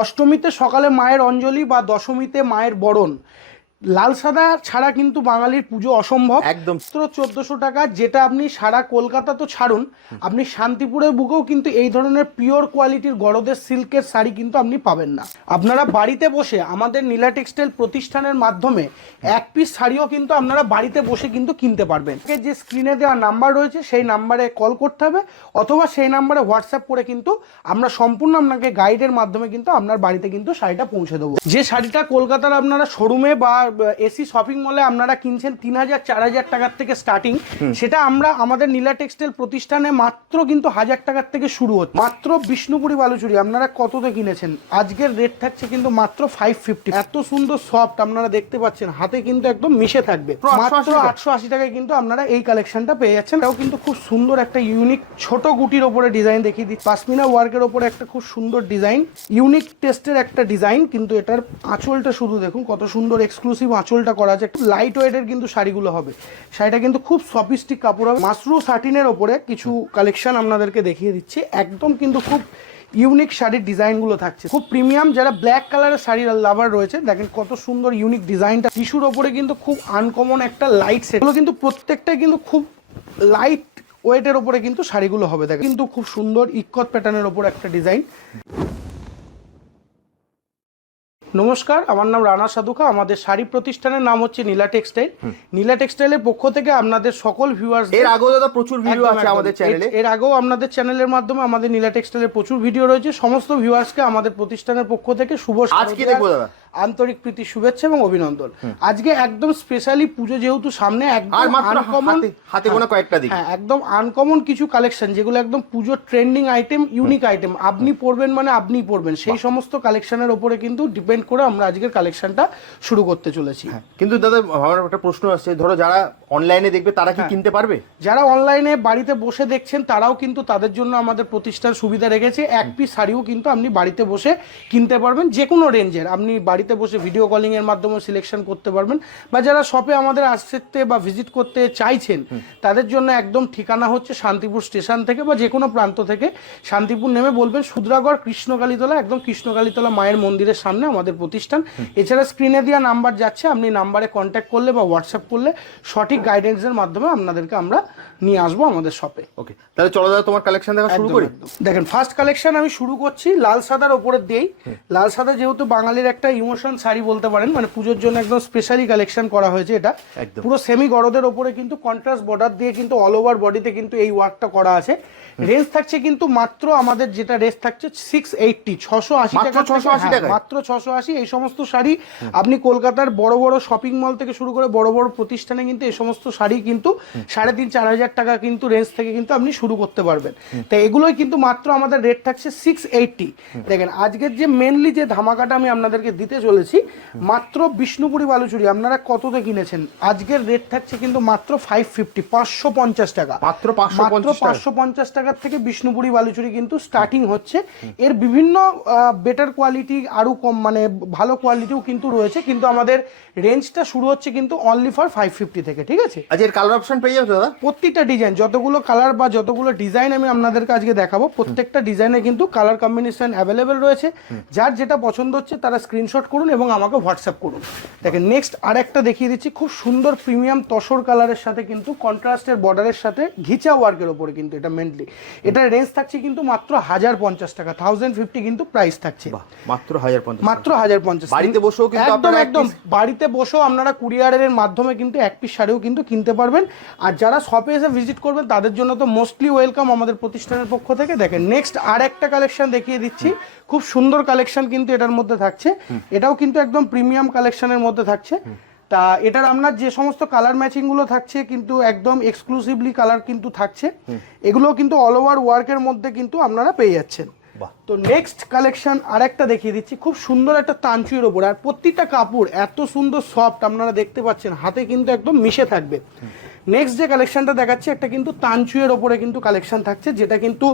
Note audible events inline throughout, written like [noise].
অষ্টমীতে সকালে মায়ের অঞ্জলি বা দশমীতে মায়ের বরণ। লাল সাদা ছাড়া কিন্তু বাঙালির পুজো অসম্ভব। একদম। চোদ্দশো টাকা যেটা আপনি সারা কলকাতা তো ছাড়ুন আপনি শান্তিপুরের বুকেও কিন্তু এই ধরনের পিওর কোয়ালিটির গরদের সিল্কের শাড়ি কিন্তু আপনি পাবেন না। আপনারা বাড়িতে বসে আমাদের নীলা টেক্সটাইল প্রতিষ্ঠানের মাধ্যমে এক পিস শাড়িও কিন্তু আপনারা বাড়িতে বসে কিন্তু কিনতে পারবেন। যে স্ক্রিনে দেওয়া নাম্বার রয়েছে সেই নাম্বারে কল করতে হবে অথবা সেই নাম্বারে হোয়াটসঅ্যাপ করে কিন্তু আমরা সম্পূর্ণ আপনাকে গাইডের মাধ্যমে কিন্তু আপনার বাড়িতে কিন্তু শাড়িটা পৌঁছে দেবো। যে শাড়িটা কলকাতার আপনারা শোরুমে বা এসি শপিং মলে আপনারা কিনছেন তিন হাজার চার হাজার টাকার থেকে স্টার্টিং সেটা আমরা আমাদের নীলা টেক্সটাইল প্রতিষ্ঠানে মাত্র কিন্তু হাজার টাকার থেকে শুরু হচ্ছে। মাত্র বিষ্ণুপুরি বালুচুরি আপনারা কততে কিনেছেন? আজকের রেট থাকছে কিন্তু মাত্র ফাইভ ফিফটি এত সুন্দর সফট আপনারা দেখতে পাচ্ছেন হাতে কিন্তু একদম মিশে থাকবে। মাত্র আটশো আশি টাকায় কিন্তু আপনারা এই কালেকশনটা পেয়ে যাচ্ছেন। এটাও কিন্তু খুব সুন্দর একটা ইউনিক ছোট গুটির ওপরে ডিজাইন দেখিয়ে দিচ্ছি। পাসমিনা ওয়ার্কের ওপরে একটা খুব সুন্দর ডিজাইন ইউনিক টেস্টের একটা ডিজাইন কিন্তু এটার আঁচলটা শুধু দেখুন কত সুন্দর এক্সক্লুসিভ আঁচলটা করা আছে। একটু লাইট ওয়েটের কিন্তু শাড়িগুলো হবে। শাড়িটা কিন্তু খুব সফিস্টিক কাপড় হবে। মাসরু সাটিনের ওপরে কিছু কালেকশন আপনাদেরকে দেখিয়ে দিচ্ছি। একদম কিন্তু খুব ইউনিক শাড়ির ডিজাইনগুলো থাকছে। খুব প্রিমিয়াম যারা ব্ল্যাক কালারের শাড়ির লাভার রয়েছে, দেখেন কত সুন্দর ইউনিক ডিজাইনটা। টিস্যুর ওপরে কিন্তু খুব আনকমন একটা লাইট সেট কিন্তু প্রত্যেকটাই কিন্তু খুব লাইট ওয়েটের ওপরে কিন্তু শাড়িগুলো হবে। দেখেন কিন্তু খুব সুন্দর ইকত প্যাটার্নের ওপর একটা ডিজাইন নমস্কার আমার নাম রানা সাধুকা আমাদের শাড়ি প্রতিষ্ঠানের নাম হচ্ছে নীলা টেক্সটাইল। নীলা টেক্সটাইলের পক্ষ থেকে আপনাদের সকল ভিউয়ার্স এর আগেও দাদা প্রচুর ভিডিও আছে আমাদের চ্যানেলে এর আগেও আপনাদের চ্যানেলের মাধ্যমে আমাদের নীলা টেক্সটাইলের প্রচুর ভিডিও রয়েছে। সমস্ত ভিউয়ার্সকে আমাদের প্রতিষ্ঠানের পক্ষ থেকে শুভ আজকে দেখব দাদা। আন্তরিক প্রীতি শুভেচ্ছা এবং অভিনন্দন। আজকে একদম স্পেশালি পুজো যেহেতু সামনে একদম আনকমন হাতে হাতে গোনা কয়েকটা দিক। হ্যাঁ একদম আনকমন কিছু কালেকশন যেগুলো একদম পুজোর ট্রেন্ডিং আইটেম ইউনিক আইটেম আপনি পরবেন মানে আপনি পরবেন। সেই সমস্ত কালেকশনের উপরে কিন্তু ডিপেন্ড করে আমরা আজকের কালেকশনটা শুরু করতে চলেছি। কিন্তু দাদা আমার একটা প্রশ্ন আসছে। ধরো যারা অনলাইনে দেখবে তারা হ্যাঁ। কি কিনতে পারবে? যারা অনলাইনে বাড়িতে বসে দেখছেন তারাও কিন্তু তাদের জন্য আমাদের প্রতিষ্ঠান সুবিধা রেখেছে। এক পিস শাড়িও কিন্তু আপনি বাড়িতে বসে কিনতে পারবেন। যে কোনো রেঞ্জের আপনি বাড়িতে বসে ভিডিও কলিং এর মাধ্যমে সিলেকশন করতে পারবেন। বা যারা শপে আমাদের আসতে বা ভিজিট করতে চাইছেন তাদের জন্য একদম ঠিকানা হচ্ছে শান্তিপুর স্টেশন থেকে বা যে কোনো প্রান্ত থেকে। শান্তিপুর নেমে বলবেন সুদ্রাগড় কৃষ্ণকালীতলা একদম কৃষ্ণকালীতলা মায়ের মন্দিরের সামনে আমাদের প্রতিষ্ঠান। এছাড়া স্ক্রিনে দেওয়া নাম্বার যাচ্ছে আপনি নাম্বারে কন্ট্যাক্ট করলে বা হোয়াটসঅ্যাপ করলে সঠিক গাইডেন্সের মাধ্যমে আপনাদেরকে আমরা নিয়ে আসব আমাদের শপে ওকে তাহলে চলো দাদা তোমার কালেকশন দেখা শুরু করি। দেখেন ফার্স্ট কালেকশন আমি শুরু করছি লাল সাদার ওপরে দিয়েই। লাল সাদা যেহেতু বাঙালির একটা ইমোশন শাড়ি বলতে পারেন মানে পুজোর জন্য একদম স্পেশালি কালেকশন করা হয়েছে এটা। পুরো সেমি গরদের ওপরে কিন্তু কন্ট্রাস্ট বর্ডার দিয়ে কিন্তু অল ওভার বডিতে কিন্তু এই ওয়ার্কটা করা আছে। রেঞ্জ থাকছে কিন্তু মাত্র আমাদের যেটা রেঞ্জ থাকছে সিক্স এইটটি ছশো আশি টাকা থেকে- 680 টাকা মাত্র ছশো আশি এই সমস্ত শাড়ি আপনি কলকাতার বড় বড় শপিং মল থেকে শুরু করে বড় বড় প্রতিষ্ঠানে কিন্তু এই সমস্ত শাড়ি কিন্তু সাড়ে তিন চার হাজার টাকা কিন্তু রেঞ্জ থেকে কিন্তু আপনি শুরু করতে পারবেন। তো এগুলোই কিন্তু মাত্র আমাদের রেট থাকছে সিক্স এইটটি দেখেন আজকের যে মেনলি যে ধামাকাটা আমি আপনাদেরকে দিতে চলেছি। মাত্র বিষ্ণুপুরি বালুচুরি আপনারা কততে কিনেছেন? আজকের রেট থাকছে কিন্তু মাত্র ফাইভ ফিফটি পাঁচশো পঞ্চাশ টাকা। মাত্র মাত্র পাঁচশো পঞ্চাশ টাকার থেকে বিষ্ণুপুরি বালুচুরি কিন্তু স্টার্টিং হচ্ছে। এর বিভিন্ন বেটার কোয়ালিটি আরও কম মানে ভালো কোয়ালিটিও কিন্তু রয়েছে। কিন্তু আমাদের রেঞ্জটা শুরু হচ্ছে কিন্তু অনলি ফর ফাইভ ফিফটি থেকে ঠিক আছে? আজ এর কালার অপশন পেয়ে যাবে দাদা? প্রত্যেকটা ডিজাইন যতগুলো কালার বা যতগুলো ডিজাইন আমি আপনাদেরকে আজকে দেখাবো প্রত্যেকটা ডিজাইনে কিন্তু কালার কম্বিনেশন অ্যাভেলেবেল রয়েছে। যার যেটা পছন্দ হচ্ছে তারা স্ক্রিনশট করুন এবং আমাকে হোয়াটসঅ্যাপ করুন। দেখেন নেক্সট আর একটা দেখিয়ে দিচ্ছি। খুব সুন্দর প্রিমিয়াম তসর কালারের সাথে কিন্তু কন্ট্রাস্টের বর্ডারের সাথে ঘিচা ওয়ার্কের ওপরে কিন্তু এটা মেনলি এটার রেঞ্জ থাকছে কিন্তু মাত্র হাজার পঞ্চাশ টাকা। থাউজেন্ড ফিফটি কিন্তু প্রাইস থাকছে। মাত্র হাজার পঞ্চাশ মাত্র হাজার পঞ্চাশ বাড়িতে বসেও কিন্তু একদম একদম। বাড়িতে বসেও আপনারা কুরিয়ারের মাধ্যমে কিন্তু এক পিস শাড়িও কিন্তু কিনতে পারবেন। আর যারা শপে এসে ভিজিট করবেন তাদের জন্য তো মোস্টলি ওয়েলকাম আমাদের প্রতিষ্ঠানের পক্ষ থেকে। দেখেন নেক্সট আর একটা কালেকশন দেখিয়ে দিচ্ছি। খুব সুন্দর কালেকশন কিন্তু এটার মধ্যে থাকছে। এটাও কিন্তু একদম প্রিমিয়াম কালেকশনের মধ্যে থাকছে। তা এটার আপনার যে সমস্ত কালার ম্যাচিংগুলো থাকছে কিন্তু একদম এক্সক্লুসিভলি কালার কিন্তু থাকছে। এগুলো কিন্তু অল ওভার ওয়ার্কের মধ্যে কিন্তু আপনারা পেয়ে যাচ্ছেন। তো নেক্সট কালেকশন আরেকটা দেখিয়ে দিচ্ছি। খুব সুন্দর একটা তাঞ্চুয়ের ওপর আর প্রত্যেকটা কাপড় এত সুন্দর সফট আপনারা দেখতে পাচ্ছেন হাতে কিন্তু একদম মিশে থাকবে। নেক্সট যে কালেকশনটা দেখাচ্ছি একটা কিন্তু তাঞ্চুয়ের ওপরে কিন্তু কালেকশন থাকছে যেটা কিন্তু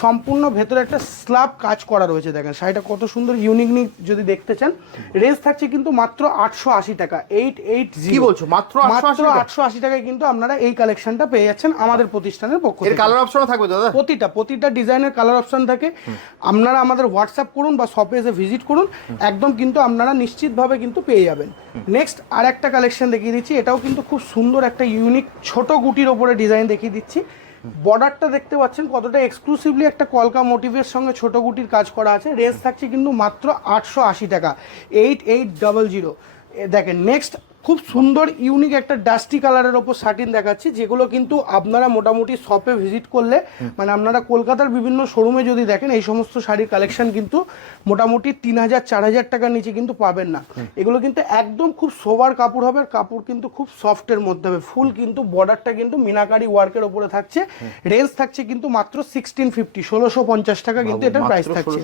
সম্পূর্ণ ভেতরে একটা স্ল্যাব কাজ করা রয়েছে দেখেন। শাড়িটা কত সুন্দর ইউনিকনিক যদি দেখতে চান। রেঞ্জ থাকছে কিন্তু মাত্র আটশো আশি টাকা এইট এইট কি বলছো? মাত্র মাত্র আটশো আশি টাকায় কিন্তু আপনারা এই কালেকশনটা পেয়ে যাচ্ছেন আমাদের প্রতিষ্ঠানের পক্ষ থেকে। কালার অপশনও থাকবে দাদা? প্রতিটা প্রতিটা ডিজাইনের কালার অপশন থাকে। আপনারা আমাদের হোয়াটসঅ্যাপ করুন বা শপে এসে ভিজিট করুন, একদম কিন্তু আপনারা নিশ্চিতভাবে কিন্তু পেয়ে যাবেন। নেক্সট আর একটা কালেকশন দেখিয়ে দিচ্ছি, এটাও কিন্তু খুব সুন্দর একটা ইউনিক ছোট গুটির ওপরে ডিজাইন দেখিয়ে দিচ্ছি। বর্ডারটা দেখতে পাচ্ছেন কতটা এক্সক্লুসিভলি একটা কলকা মোটিভের সঙ্গে ছোট গুটির কাজ করা আছে রেঞ্জ থাকছে কিন্তু মাত্র আটশো আশি টাকা এইট এইট ডাবল জিরো দেখেন নেক্সট খুব সুন্দর ইউনিক একটা ডাস্টি কালারের ওপর শার্টিন দেখাচ্ছি যেগুলো কিন্তু আপনারা মোটামুটি শপে ভিজিট করলে মানে আপনারা কলকাতার বিভিন্ন শোরুমে যদি দেখেন এই সমস্ত শাড়ির কালেকশন কিন্তু মোটামুটি তিন হাজার চার হাজার টাকার নিচে কিন্তু পাবেন না। এগুলো কিন্তু একদম খুব সোবার কাপড় হবে আর কাপড় কিন্তু খুব সফটের মধ্যে হবে। ফুল কিন্তু বর্ডারটা কিন্তু মিনাকারি ওয়ার্কের ওপরে থাকছে। রেঞ্জ থাকছে কিন্তু মাত্র সিক্সটিন ফিফটি ষোলোশো পঞ্চাশ টাকা কিন্তু এটার প্রাইস থাকছে।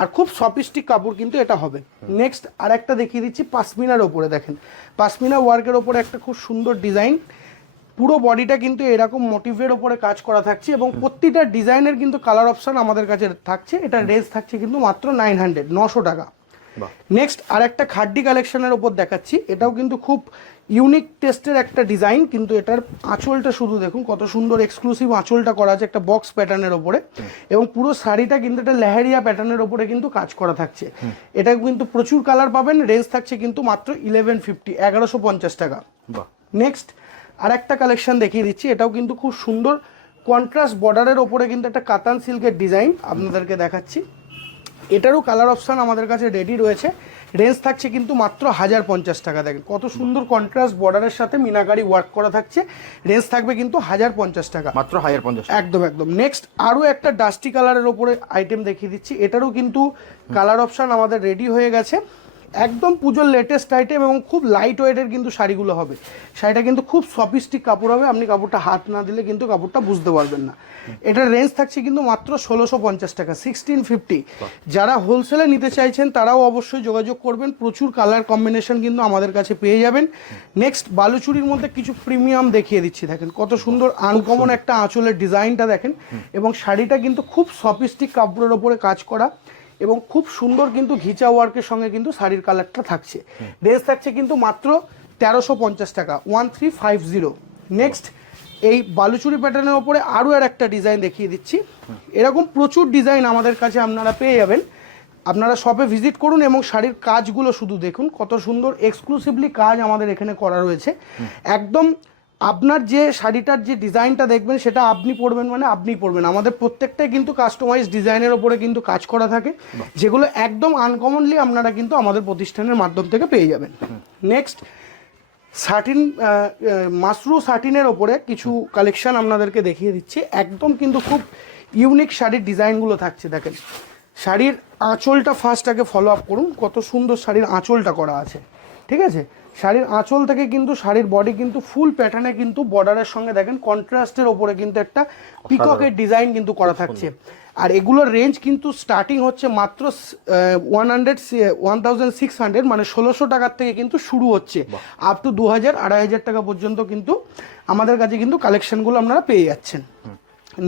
আর খুব সফিস্টিক কাপড় কিন্তু এটা হবে। নেক্সট আর একটা দেখিয়ে দিচ্ছি পাসমিনার ওপরে দেখেন। পাসমিনা ওয়ার্কের ওপরে একটা খুব সুন্দর ডিজাইন। পুরো বডিটা কিন্তু এরকম মোটিভের ওপরে কাজ করা থাকছে এবং প্রতিটা ডিজাইনের কিন্তু কালার অপশান আমাদের কাছে থাকছে। এটা রেঞ্জ থাকছে কিন্তু মাত্র নাইন হান্ড্রেড নশো টাকা। নেক্সট আর একটা খাড্ডি কালেকশনের ওপর দেখাচ্ছি। এটাও কিন্তু খুব ইউনিক টেস্টের একটা ডিজাইন কিন্তু এটার আঁচলটা শুধু দেখুন কত সুন্দর এক্সক্লুসিভ আঁচলটা করা আছে একটা বক্স প্যাটার্নের ওপরে এবং পুরো শাড়িটা কিন্তু একটা লেহেরিয়া প্যাটার্নের ওপরে কিন্তু কাজ করা থাকছে। এটা কিন্তু প্রচুর কালার পাবেন রেঞ্জ থাকছে কিন্তু মাত্র ইলেভেন ফিফটি এগারোশো পঞ্চাশ টাকা। নেক্সট আর একটা কালেকশন দেখিয়ে দিচ্ছি এটাও কিন্তু খুব সুন্দর কন্ট্রাস্ট বর্ডারের ওপরে কিন্তু একটা কাতান সিল্কের ডিজাইন আপনাদেরকে দেখাচ্ছি। এটারও কালার অপশান আমাদের কাছে রেডি রয়েছে। রেঞ্জ থাকছে কিন্তু মাত্র হাজার পঞ্চাশ টাকা। দেখেন কত সুন্দর কন্ট্রাস্ট বর্ডারের সাথে মিনাকারি ওয়ার্ক করা থাকছে। রেঞ্জ থাকবে কিন্তু হাজার পঞ্চাশ টাকা। মাত্র হাজার পঞ্চাশ একদম একদম। নেক্সট আরও একটা ডাস্টি কালারের ওপরে আইটেম দেখিয়ে দিচ্ছি। এটারও কিন্তু কালার অপশান আমাদের রেডি হয়ে গেছে। একদম পুজোর লেটেস্ট আইটেম এবং খুব লাইট ওয়েটের কিন্তু শাড়িগুলো হবে। শাড়িটা কিন্তু খুব সফিস্টিক কাপড় হবে আপনি কাপড়টা হাত না দিলে কিন্তু কাপড়টা বুঝতে পারবেন না। এটার রেঞ্জ থাকছে কিন্তু মাত্র ষোলোশো পঞ্চাশ টাকা সিক্সটিন ফিফটি যারা হোলসেলে নিতে চাইছেন তারাও অবশ্যই যোগাযোগ করবেন। প্রচুর কালার কম্বিনেশন কিন্তু আমাদের কাছে পেয়ে যাবেন। নেক্সট বালুচুরির মধ্যে কিছু প্রিমিয়াম দেখিয়ে দিচ্ছি। দেখেন কত সুন্দর আনকমন একটা আঁচলের ডিজাইনটা দেখেন। এবং শাড়িটা কিন্তু খুব সফিস্টিক কাপড়ের ওপরে কাজ করা। এবং খুব সুন্দর কিন্তু ঘিচা ওয়ার্কের সঙ্গে কিন্তু শাড়ির কালারটা থাকছে। রেঞ্জ থাকছে কিন্তু মাত্র তেরোশো পঞ্চাশ টাকা। One three five zero next এই বালুচুরি প্যাটার্নের ওপরে আরও আর একটা ডিজাইন দেখিয়ে দিচ্ছি। এরকম প্রচুর ডিজাইন আমাদের কাছে আপনারা পেয়ে যাবেন। আপনারা শপে ভিজিট করুন এবং শাড়ির কাজগুলো শুধু দেখুন। কত সুন্দর এক্সক্লুসিভলি কাজ আমাদের এখানে করা রয়েছে। একদম আপনার যে শাড়িটার যে ডিজাইনটা দেখবেন, সেটা আপনি পরবেন মানে আপনি পরবেন। আমাদের প্রত্যেকটাই কিন্তু কাস্টমাইজ ডিজাইনের ওপরে কিন্তু কাজ করা থাকে। যেগুলো একদম আনকমনলি আপনারা কিন্তু আমাদের প্রতিষ্ঠানের মাধ্যম থেকে পেয়ে যাবেন। নেক্সট সার্টিন মাসরু সার্টিনের ওপরে কিছু কালেকশন আপনাদেরকে দেখিয়ে দিচ্ছি। একদম কিন্তু খুব ইউনিক শাড়ির ডিজাইনগুলো থাকছে, দেখেন। শাড়ির আঁচলটা ফার্স্ট আগে ফলো আপ করুন, কত সুন্দর শাড়ির আঁচলটা করা আছে। ঠিক আছে? শাড়ির আঁচল থেকে কিন্তু শাড়ির বডি কিন্তু ফুল প্যাটার্নে কিন্তু বর্ডারের সঙ্গে দেখেন কন্ট্রাস্টের ওপরে কিন্তু একটা পিককের ডিজাইন কিন্তু করা থাকছে। আর এগুলোর রেঞ্জ কিন্তু স্টার্টিং হচ্ছে মাত্র one hundred one thousand six hundred মানে ষোলোশো টাকার থেকে কিন্তু শুরু হচ্ছে। আপ টু দু হাজার আড়াই হাজার টাকা পর্যন্ত কিন্তু আমাদের কাছে কিন্তু কালেকশনগুলো আপনারা পেয়ে যাচ্ছেন।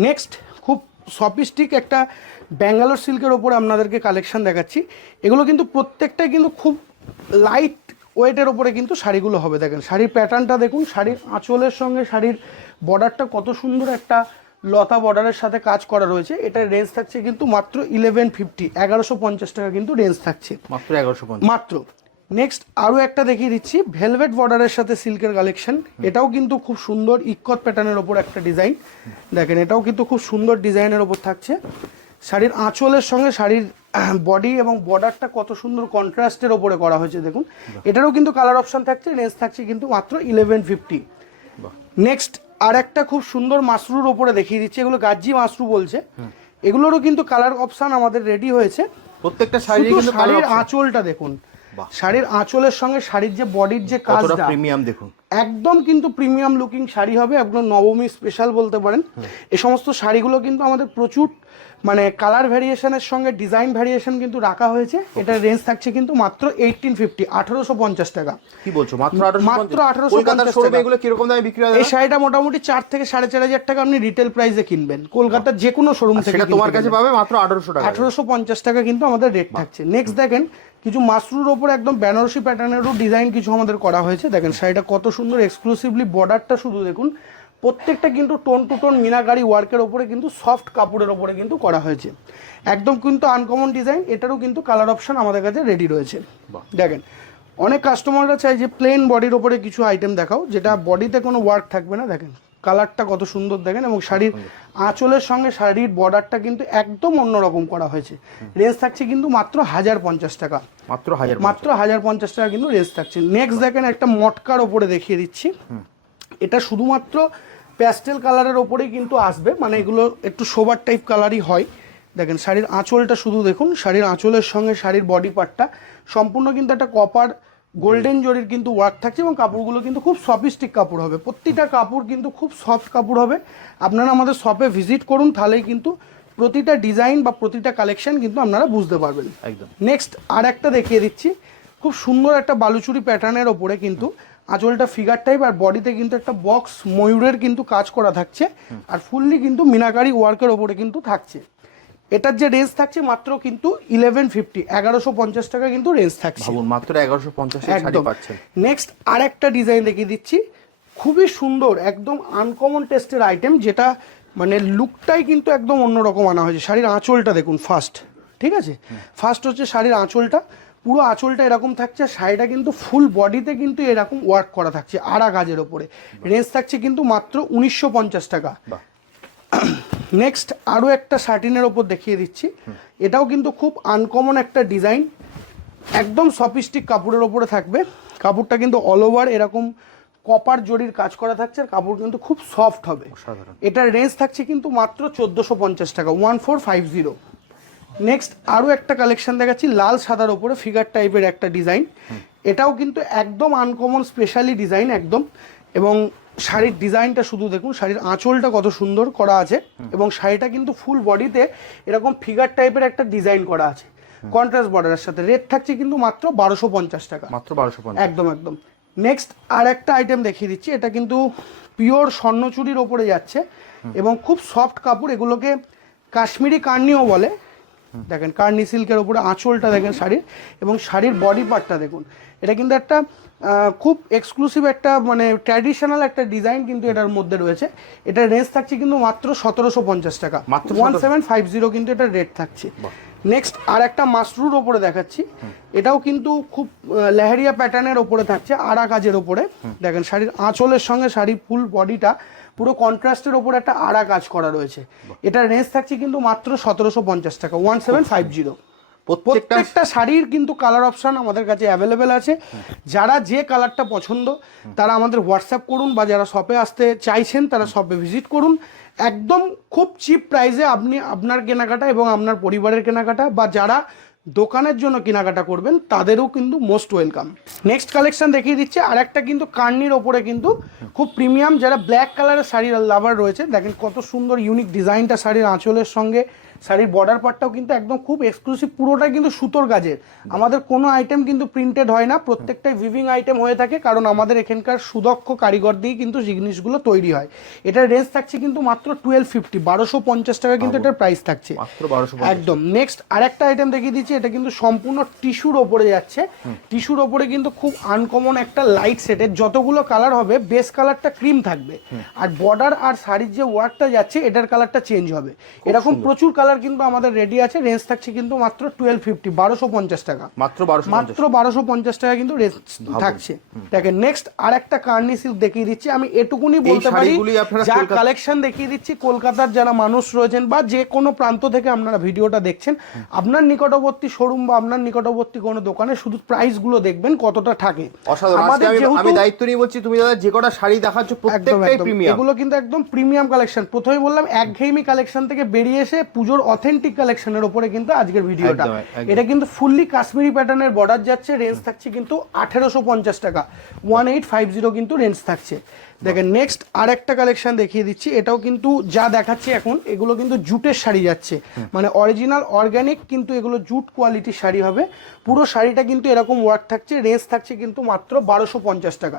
নেক্সট খুব সফিস্টিক একটা ব্যাঙ্গালোর সিল্কের ওপরে আপনাদেরকে কালেকশন দেখাচ্ছি। এগুলো কিন্তু প্রত্যেকটাই কিন্তু খুব লাইট ওয়েটের ওপরে কিন্তু শাড়িগুলো হবে দেখেন। শাড়ির প্যাটার্নটা দেখুন শাড়ির আঁচলের সঙ্গে শাড়ির বর্ডারটা কত সুন্দর একটা লতা বর্ডারের সাথে কাজ করা রয়েছে। এটার রেঞ্জ থাকছে কিন্তু মাত্র ইলেভেন ফিফটি এগারোশো পঞ্চাশ টাকা কিন্তু রেঞ্জ থাকছে। মাত্র এগারোশো মাত্র। নেক্সট আরও একটা দেখিয়ে দিচ্ছি ভেলভেট বর্ডারের সাথে সিল্কের কালেকশন এটাও কিন্তু খুব সুন্দর ইকত প্যাটার্নের ওপর একটা ডিজাইন দেখেন এটাও কিন্তু খুব সুন্দর ডিজাইনের ওপর থাকছে। শাড়ির আঁচলের সঙ্গে শাড়ির বডি এবং বর্ডারটা কত সুন্দর কন্ট্রাস্টের ওপরে করা হয়েছে দেখুন। এটারও কিন্তু কালার অপশন থাকছে রেঞ্জ থাকছে কিন্তু মাত্র ইলেভেন ফিফটি নেক্সট আর একটা খুব সুন্দর মাশরুর ওপরে দেখিয়ে দিচ্ছি এগুলো গাজ্জি মাশরু বলছে। এগুলোরও কিন্তু কালার অপশন আমাদের রেডি হয়েছে। প্রত্যেকটা শাড়ি শাড়ির আঁচলটা দেখুন। শাড়ির আঁচলের সঙ্গে শাড়ির যে বডির যে কাজটা প্রিমিয়াম দেখুন। একদম কিন্তু প্রিমিয়াম লুকিং শাড়ি হবে একদম নবমী স্পেশাল বলতে পারেন। এই সমস্ত শাড়িগুলো কিন্তু আমাদের প্রচুর মানে কালার ভ্যারিয়েশনের সঙ্গে ডিজাইন ভ্যারিয়েশন কিন্তু রাখা হয়েছে। এটার রেঞ্জ থাকছে কিন্তু মাত্র এইটিন ফিফটি আঠারোশো পঞ্চাশ টাকা। কি বলছো? মাত্র আঠারোশো মাত্র 1850 কলকাতার টাকা। এগুলো কীরকম দামে বিক্রি হয় এই শাড়িটা মোটামুটি চার থেকে সাড়ে চার হাজার টাকা আপনি রিটেল প্রাইসে কিনবেন। কলকাতার যে কোনো শোরুম থেকে সেটা তোমার কাছে পাবে মাত্র আঠারোশো টাকা। আঠারোশো পঞ্চাশ টাকা কিন্তু আমাদের রেট থাকছে। নেক্সট দেখেন কিছু মাসরুর ওপর একদম বেনারসি প্যাটার্নেরও ডিজাইন কিছু আমাদের করা হয়েছে। দেখেন শাড়িটা কত সুন্দর এক্সক্লুসিভলি বর্ডারটা শুধু দেখুন। প্রত্যেকটা কিন্তু টোন টু টোন মিনাকারি ওয়ার্কের ওপরে কিন্তু সফট কাপড়ের ওপরে কিন্তু করা হয়েছে। একদম কিন্তু আনকমন ডিজাইন এটারও কিন্তু কালার অপশন আমাদের কাছে রেডি রয়েছে। দেখেন অনেক কাস্টমাররা চাই যে প্লেন বডির ওপরে কিছু আইটেম দেখাও যেটা বডিতে কোনো ওয়ার্ক থাকবে না। দেখেন কালারটা কত সুন্দর দেখেন এবং শাড়ির আঁচলের সঙ্গে শাড়ির বর্ডারটা কিন্তু একদম অন্যরকম করা হয়েছে। রেঞ্জ থাকছে কিন্তু মাত্র হাজার পঞ্চাশ টাকা। মাত্র হাজার মাত্র হাজার পঞ্চাশ টাকা কিন্তু রেঞ্জ থাকছে। নেক্সট দেখেন একটা মটকার ওপরে দেখিয়ে দিচ্ছি। এটা শুধুমাত্র প্যাস্টেল কালারের ওপরেই কিন্তু আসবে। মানে এগুলো একটু সোবার টাইপ কালারই হয়। দেখেন শাড়ির আঁচলটা শুধু দেখুন শাড়ির আঁচলের সঙ্গে শাড়ির বডি পার্টটা সম্পূর্ণ কিন্তু একটা কপার গোল্ডেন জরির কিন্তু ওয়ার্ক থাকছে এবং কাপড়গুলো কিন্তু খুব সফিস্টিক কাপড় হবে। প্রতিটা কাপড় কিন্তু খুব সফট কাপড় হবে। আপনারা আমাদের শপে ভিজিট করুন তাহলেই কিন্তু প্রতিটা ডিজাইন বা প্রতিটা কালেকশন কিন্তু আপনারা বুঝতে পারবেন। একদম। নেক্সট আর একটা দেখিয়ে দিচ্ছি। খুব সুন্দর একটা বালুচুরি প্যাটার্নের ওপরে কিন্তু আঁচলটা ফিগার টাইপ আর বডিতে কিন্তু একটা বক্স ময়ূরের কিন্তু কাজ করা থাকছে আর ফুললি কিন্তু মিনাকারি ওয়ার্কের ওপরে কিন্তু থাকছে। এটার যে রেঞ্জ থাকছে মাত্র কিন্তু ইলেভেন ফিফটি এগারোশো পঞ্চাশ টাকা কিন্তু রেঞ্জ থাকছে। মাত্র এগারোশো পঞ্চাশ একদম। নেক্সট আর একটা ডিজাইন দেখিয়ে দিচ্ছি। খুবই সুন্দর একদম আনকমন টেস্টের আইটেম যেটা মানে লুকটাই কিন্তু একদম অন্যরকম আনা হয়েছে। শাড়ির আঁচলটা দেখুন ফার্স্ট ঠিক আছে? ফার্স্ট হচ্ছে শাড়ির আঁচলটা। পুরো আঁচলটা এরকম থাকছে আর শাড়িটা কিন্তু ফুল বডিতে কিন্তু এরকম ওয়ার্ক করা থাকছে আড়া কাজের ওপরে। রেঞ্জ থাকছে কিন্তু মাত্র উনিশশো পঞ্চাশ টাকা। নেক্সট আরও একটা শার্টিনের ওপর দেখিয়ে দিচ্ছি। এটাও কিন্তু খুব আনকমন একটা ডিজাইন একদম সফিস্টিক কাপড়ের ওপরে থাকবে। কাপড়টা কিন্তু অল ওভার এরকম কপার জরির কাজ করা থাকছে আর কাপড় কিন্তু খুব সফট হবে। এটার রেঞ্জ থাকছে কিন্তু মাত্র চোদ্দোশো পঞ্চাশ টাকা one four five zero next আরও একটা কালেকশন দেখাচ্ছি লাল সাদার ওপরে ফিগার টাইপের একটা ডিজাইন এটাও কিন্তু একদম আনকমন স্পেশালি ডিজাইন একদম। এবং শাড়ির ডিজাইনটা শুধু দেখুন শাড়ির আঁচলটা কত সুন্দর করা আছে। এবং শাড়িটা কিন্তু ফুল বডিতে এরকম ফিগার টাইপের একটা ডিজাইন করা আছে। কন্ট্রাস্ট বর্ডারের সাথে। রেট থাকছে কিন্তু মাত্র বারোশো পঞ্চাশ টাকা। মাত্র বারোশো একদম একদম। নেক্সট আর একটা আইটেম দেখিয়ে দিচ্ছি। এটা কিন্তু পিওর স্বর্ণচুরির ওপরে যাচ্ছে। এবং খুব সফট কাপড় এগুলোকে কাশ্মীরি কার্নিও বলে। দেখেন, কার্নি সিল্কের উপরে আঁচলটা দেখেন শাড়ির এবং শাড়ির বডি পার্টটা দেখুন। এটা কিন্তু একটা খুব এক্সক্লুসিভ একটা মানে ট্র্যাডিশনাল একটা ডিজাইন কিন্তু এটার মধ্যে রয়েছে। এটার রেঞ্জ থাকছে কিন্তু মাত্র সতেরোশো পঞ্চাশ টাকা। মাত্র ওয়ান সেভেন ফাইভ জিরো কিন্তু এটার রেট থাকছে। নেক্সট আর একটা মাসরুর ওপরে দেখাচ্ছি। এটাও কিন্তু খুব লেহেরিয়া প্যাটার্নের ওপরে থাকছে আড়া কাজের ওপরে। দেখেন শাড়ির আঁচলের সঙ্গে শাড়ি ফুল বডিটা পুরো কন্ট্রাস্টের ওপরে একটা আড়া কাজ করা রয়েছে। এটার রেঞ্জ থাকছে কিন্তু মাত্র সতেরোশো পঞ্চাশ টাকা ওয়ান সেভেন ফাইভ জিরো প্রত্যেকটা শাড়ির কিন্তু কালার অপশান আমাদের কাছে অ্যাভেলেবেল আছে। যারা যে কালারটা পছন্দ, তারা আমাদের হোয়াটসঅ্যাপ করুন বা যারা শপে আসতে চাইছেন, তারা শপে ভিজিট করুন। একদম খুব চিপ প্রাইসে আপনি আপনার কেনাকাটা এবং আপনার পরিবারের কেনাকাটা বা যারা দোকানের জন্য কেনাকাটা করবেন, তাদেরও কিন্তু মোস্ট ওয়েলকাম নেক্সট কালেকশন দেখিয়ে দিচ্ছে। আর একটা কিন্তু কার্নির ওপরে কিন্তু খুব প্রিমিয়াম যারা ব্ল্যাক কালারের শাড়ির লাভার রয়েছে, দেখেন কত সুন্দর ইউনিক ডিজাইনটা শাড়ির আঁচলের সঙ্গে। শাড়ির বর্ডার পার্টটাও কিন্তু একদম খুব এক্সক্লুসিভ পুরোটাই কিন্তু সুতোর কাজের আমাদের কোনো আইটেম কিন্তু প্রিন্টেড হয় না প্রত্যেকটাই ভিভিং আইটেম হয়ে থাকে কারণ আমাদের এখানকার সুদক্ষ কারিগর দিয়ে কিন্তু জিনিসগুলো তৈরি হয়। এটার রেঞ্জ থাকছে কিন্তু মাত্র টুয়েলভ ফিফটি বারোশো পঞ্চাশ টাকা কিন্তু এটার প্রাইস থাকছে। একদম। নেক্সট আরেকটা আইটেম দেখিয়ে দিচ্ছি এটা কিন্তু সম্পূর্ণ টিস্যুর ওপরে যাচ্ছে। টিস্যুর ওপরে কিন্তু খুব আনকমন একটা লাইট সেটের যতগুলো কালার হবে বেস কালারটা ক্রিম থাকবে। আর বর্ডার আর শাড়ির যে ওয়ার্কটা যাচ্ছে এটার কালারটা চেঞ্জ হবে। এরকম প্রচুর কালার কিন্তু আমাদের রেডি আছে রেঞ্জ থাকছে কিন্তু মাত্র টুয়েলভ ফিফটি বারোশো পঞ্চাশ টাকা। মাত্র বারোশো মাত্র বারোশো পঞ্চাশ টাকা কিন্তু রেঞ্জ থাকছে। দেখেন নেক্সট আর একটা কার্নি সিল্ক দেখিয়ে দিচ্ছি আমি এটুকুনি বলতে পারি যা কালেকশন দেখিয়ে দিচ্ছি কলকাতার যারা মানুষ রয়েছেন বা যে কোনো প্রান্ত থেকে আপনারা ভিডিওটা দেখছেন আপনার নিকটবর্তী শোরুম বা আপনার নিকটবর্তী কোনো দোকানে শুধু প্রাইসগুলো দেখবেন কতটা থাকে। আমি দায়িত্ব নিয়ে বলছি তুমি দাদা যে কটা শাড়ি দেখাচ্ছ একদম প্রত্যেকটাই প্রিমিয়াম এগুলো কিন্তু একদম প্রিমিয়াম কালেকশন প্রথমে বললাম একঘেয়েমি কালেকশন থেকে বেরিয়ে এসে পুজোর অথেন্টিক কালেকশনের উপরে কিন্তু আজকের ভিডিওটা। এটা কিন্তু ফুললি কাশ্মীরি প্যাটার্নের বর্ডার যাচ্ছে রেঞ্জ থাকছে কিন্তু আঠেরোশো পঞ্চাশ টাকা। ওয়ান এইট ফাইভ জিরো কিন্তু রেঞ্জ থাকছে। দেখেন নেক্সট আর একটা কালেকশন দেখিয়ে দিচ্ছি। এটাও কিন্তু যা দেখাচ্ছি এখন এগুলো কিন্তু জুটের শাড়ি যাচ্ছে। মানে অরিজিনাল অর্গানিক কিন্তু এগুলো জুট কোয়ালিটির শাড়ি হবে। পুরো শাড়িটা কিন্তু এরকম ওয়ার্ক থাকছে রেঞ্জ থাকছে কিন্তু মাত্র বারোশো পঞ্চাশ টাকা।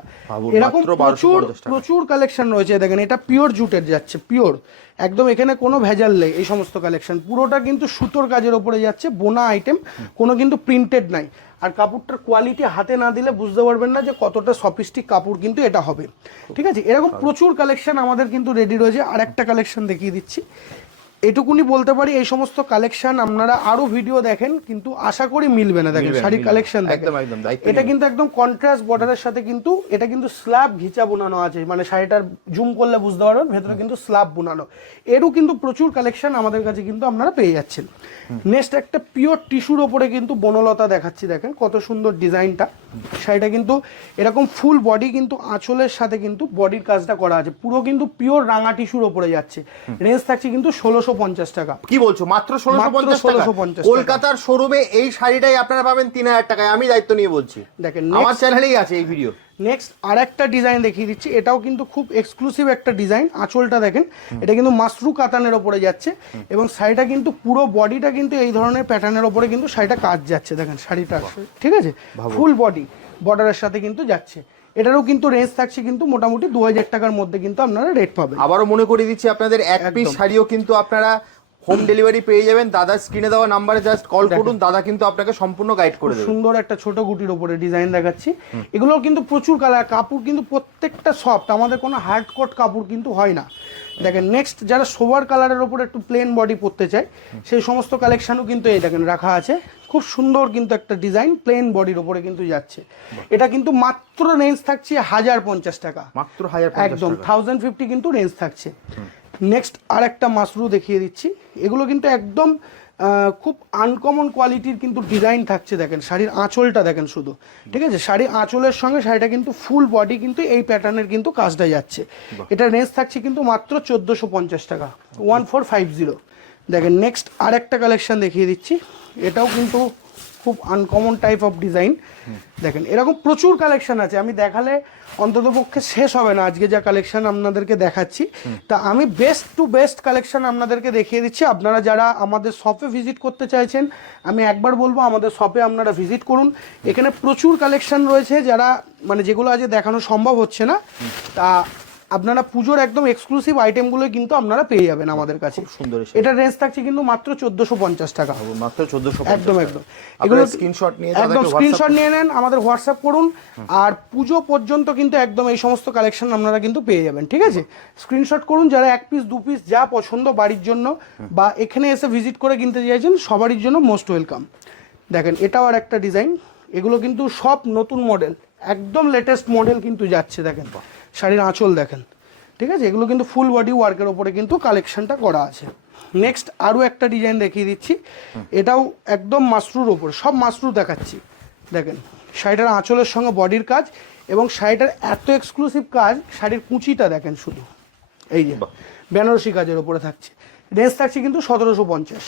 এরকম প্রচুর প্রচুর কালেকশন রয়েছে। দেখেন এটা পিওর জুটের যাচ্ছে পিওর একদম এখানে কোনো ভেজাল নেই এই সমস্ত কালেকশন পুরোটা কিন্তু সুতোর কাজের ওপরে যাচ্ছে বোনা আইটেম কোনো কিন্তু প্রিন্টেড নাই। আর কাপড়টার কোয়ালিটি হাতে না দিলে বুঝতে পারবেন না যে কতটা সফিস্টিক কাপড় কিন্তু এটা হবে। ঠিক আছে? এরকম প্রচুর কালেকশন আমাদের কিন্তু রেডি রয়েছে। আর একটা কালেকশন দেখিয়ে দিচ্ছি। এটুকুনি বলতে পারি এই সমস্ত কালেকশন আপনারা আরও ভিডিও দেখেন কিন্তু আশা করি মিলবে না দেখেন শাড়ির কালেকশন একদম, একদম, এটা কিন্তু একদম কন্ট্রাস্ট বর্ডারের সাথে কিন্তু এটা কিন্তু স্ল্যাব ঘিচা বোনানো আছে মানে শাড়িটার জুম করলে বুঝতে পারবেন ভেতরে কিন্তু স্ল্যাব বোনানো। এরও কিন্তু প্রচুর কালেকশন আমাদের কাছে কিন্তু আপনারা পেয়ে যাচ্ছেন। নেক্সট একটা পিওর টিস্যুর ওপরে কিন্তু বনলতা দেখাচ্ছি দেখেন কত সুন্দর ডিজাইনটা শাড়িটা কিন্তু এরকম ফুল বডি কিন্তু আঁচলের সাথে কিন্তু বডির কাজটা করা আছে। পুরো কিন্তু পিওর রাঙা টিস্যুর ওপরে যাচ্ছে। রেঞ্জ থাকছে কিন্তু ষোলোশো পঞ্চাশ টাকা। কি বলছো? মাত্র ষোলোশো পঞ্চাশ ষোলোশো পঞ্চাশ কলকাতার শোরুমে এই শাড়িটাই আপনারা পাবেন তিন হাজার টাকায়। আমি দায়িত্ব নিয়ে বলছি। দেখেন আমার চ্যানেলেই আছে এই ভিডিও নেক্সট আর একটা ডিজাইন দেখিয়ে দিচ্ছি। এটাও কিন্তু খুব এক্সক্লুসিভ একটা ডিজাইন আঁচলটা দেখেন। এটা কিন্তু মাসরু কাতানের ওপরে যাচ্ছে। এবং শাড়িটা কিন্তু পুরো বডিটা কিন্তু এই ধরনের প্যাটার্নের ওপরে কিন্তু শাড়িটা কাজ যাচ্ছে। দেখেন শাড়িটা ঠিক আছে? ফুল বডি বর্ডারের সাথে কিন্তু যাচ্ছে। এটারও কিন্তু রেঞ্জ থাকছে কিন্তু মোটামুটি দু হাজার টাকার মধ্যে কিন্তু আপনারা রেট পাবেন। আবারও মনে করিয়ে দিচ্ছি আপনাদের এক পিস শাড়িও কিন্তু আপনারা হোম ডেলিভারি [clears throat] পেয়ে যাবেন দাদার স্ক্রিনে দেওয়া নাম্বারে জাস্ট কল করুন দাদা কিন্তু আপনাকে সম্পূর্ণ গাইড করে দেবে। সুন্দর একটা ছোট গুটির ওপরে ডিজাইন দেখাচ্ছি। এগুলো কিন্তু প্রচুর কালার কাপড় কিন্তু প্রত্যেকটা সফট আমাদের কোনো হার্ড কোট কাপড় কিন্তু হয় না। দেখেন নেক্সট যারা সোবার কালারের ওপরে একটু প্লেন বডি পরতে চায় সেই সমস্ত কালেকশনও কিন্তু এই দেখেন রাখা আছে। খুব সুন্দর কিন্তু একটা ডিজাইন প্লেন বডির ওপরে কিন্তু যাচ্ছে। এটা কিন্তু মাত্র রেঞ্জ থাকছে হাজার পঞ্চাশ টাকা। মাত্র হাজার একদম থাউজেন্ড ফিফটি কিন্তু রেঞ্জ থাকছে। নেক্সট আর একটা মাসরু দেখিয়ে দিচ্ছি। এগুলো কিন্তু একদম খুব আনকমন কোয়ালিটির কিন্তু ডিজাইন থাকছে দেখেন শাড়ির আঁচলটা দেখেন শুধু। ঠিক আছে? শাড়ির আঁচলের সঙ্গে শাড়িটা কিন্তু ফুল বডি কিন্তু এই প্যাটার্নের কিন্তু কাজটা যাচ্ছে। এটা রেঞ্জ থাকছে কিন্তু মাত্র চোদ্দোশো পঞ্চাশ টাকা। ওয়ান ফোর ফাইভ জিরো দেখেন নেক্সট আর একটা কালেকশন দেখিয়ে দিচ্ছি। এটাও কিন্তু খুব আনকমন টাইপ অফ ডিজাইন দেখেন, এরকম প্রচুর কালেকশন আছে। আমি দেখালে অন্তত পক্ষে শেষ হবে না। আজকে যা কালেকশন আপনাদেরকে দেখাচ্ছি, তা আমি বেস্ট টু বেস্ট কালেকশন আপনাদেরকে দেখিয়ে দিচ্ছি। আপনারা যারা আমাদের শপে ভিজিট করতে চাইছেন, আমি একবার বলব, আমাদের শপে আপনারা ভিজিট করুন। এখানে প্রচুর কালেকশন রয়েছে যারা মানে যেগুলো আজ দেখানো সম্ভব হচ্ছে না। তা আপনারা পুজোর একদম এক্সক্লুসিভ আইটেমগুলো কিন্তু আপনারা পেয়ে যাবেন আমাদের কাছে। সুন্দর এটা রেঞ্জ থাকছে কিন্তু মাত্র চোদ্দোশো পঞ্চাশ টাকা। মাত্র চোদ্দশো একদম একদম। এগুলো স্ক্রিনশট নিয়ে একদম স্ক্রিনশট নিয়ে নেন আমাদের হোয়াটসঅ্যাপ করুন। আর পুজো পর্যন্ত কিন্তু একদম এই সমস্ত কালেকশন আপনারা কিন্তু পেয়ে যাবেন ঠিক আছে? স্ক্রিনশট করুন যারা এক পিস দু পিস যা পছন্দ বাড়ির জন্য বা এখানে এসে ভিজিট করে কিনতে চাইছেন সবারই জন্য মোস্ট ওয়েলকাম দেখেন এটাও আর একটা ডিজাইন এগুলো কিন্তু সব নতুন মডেল একদম লেটেস্ট মডেল কিন্তু যাচ্ছে দেখেন। শাড়ির আঁচল দেখেন ঠিক আছে? এগুলো কিন্তু ফুল বডি ওয়ার্কের ওপরে কিন্তু কালেকশনটা করা আছে। নেক্সট আরও একটা ডিজাইন দেখিয়ে দিচ্ছি। এটাও একদম মাশরুর ওপর সব মাসরু দেখাচ্ছি। দেখেন শাড়িটার আঁচলের সঙ্গে বডির কাজ এবং শাড়িটার এত এক্সক্লুসিভ কাজ শাড়ির কুচিটা দেখেন শুধু। এই যে বেনারসি কাজের ওপরে থাকছে। রেঞ্জ থাকছে কিন্তু সতেরোশো পঞ্চাশ।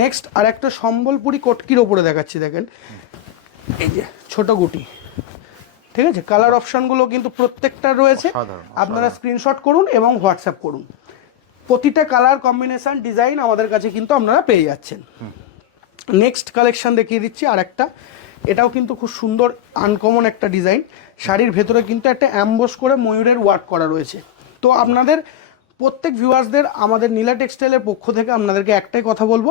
নেক্সট আর একটা সম্বলপুরি কটকির ওপরে দেখাচ্ছি দেখেন। এই যে ছোট গুটি। ঠিক আছে? কালার অপশনগুলো কিন্তু প্রত্যেকটা রয়েছে। আপনারা স্ক্রিনশট করুন এবং হোয়াটসঅ্যাপ করুন। প্রতিটা কালার কম্বিনেশন ডিজাইন আমাদের কাছে কিন্তু আপনারা পেয়ে যাচ্ছেন। নেক্সট কালেকশন দেখিয়ে দিচ্ছি আর একটা এটাও কিন্তু খুব সুন্দর আনকমন একটা ডিজাইন শাড়ির ভেতরে কিন্তু একটা অ্যাম্বোস করে ময়ূরের ওয়ার্ক করা রয়েছে। তো আপনাদের প্রত্যেক ভিউয়ার্সদের আমাদের নীলা টেক্সটাইলের পক্ষ থেকে আপনাদেরকে একটাই কথা বলব।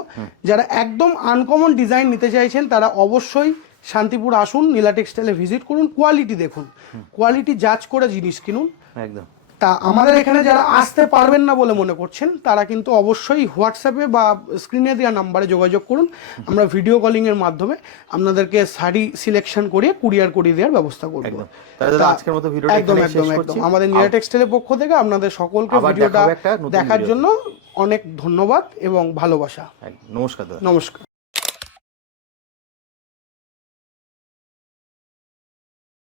যারা একদম আনকমন ডিজাইন নিতে চাইছেন তারা অবশ্যই শান্তিপুর আসুন নীলা টেক্সটাইলে ভিজিট করুন কোয়ালিটি দেখুন। কোয়ালিটি জাজ করে জিনিস কিনুন। একদম। তা আমাদের এখানে যারা আসতে পারবেন না বলে মনে করছেন তারা কিন্তু অবশ্যই হোয়াটসঅ্যাপে বা স্ক্রিনে দেওয়া নাম্বারে যোগাযোগ করুন। আমরা ভিডিও কলিং এর মাধ্যমে আপনাদেরকে শাড়ি সিলেকশন করে কুরিয়ার করে দেওয়ার ব্যবস্থা করব। আজকের মতো ভিডিওটা একদম একদম একদম। আমাদের নিরা টেক্সটাইলের পক্ষ থেকে আপনাদের সকলকে ভিডিওটা দেখার জন্য অনেক ধন্যবাদ এবং ভালোবাসা। নমস্কার নমস্কার।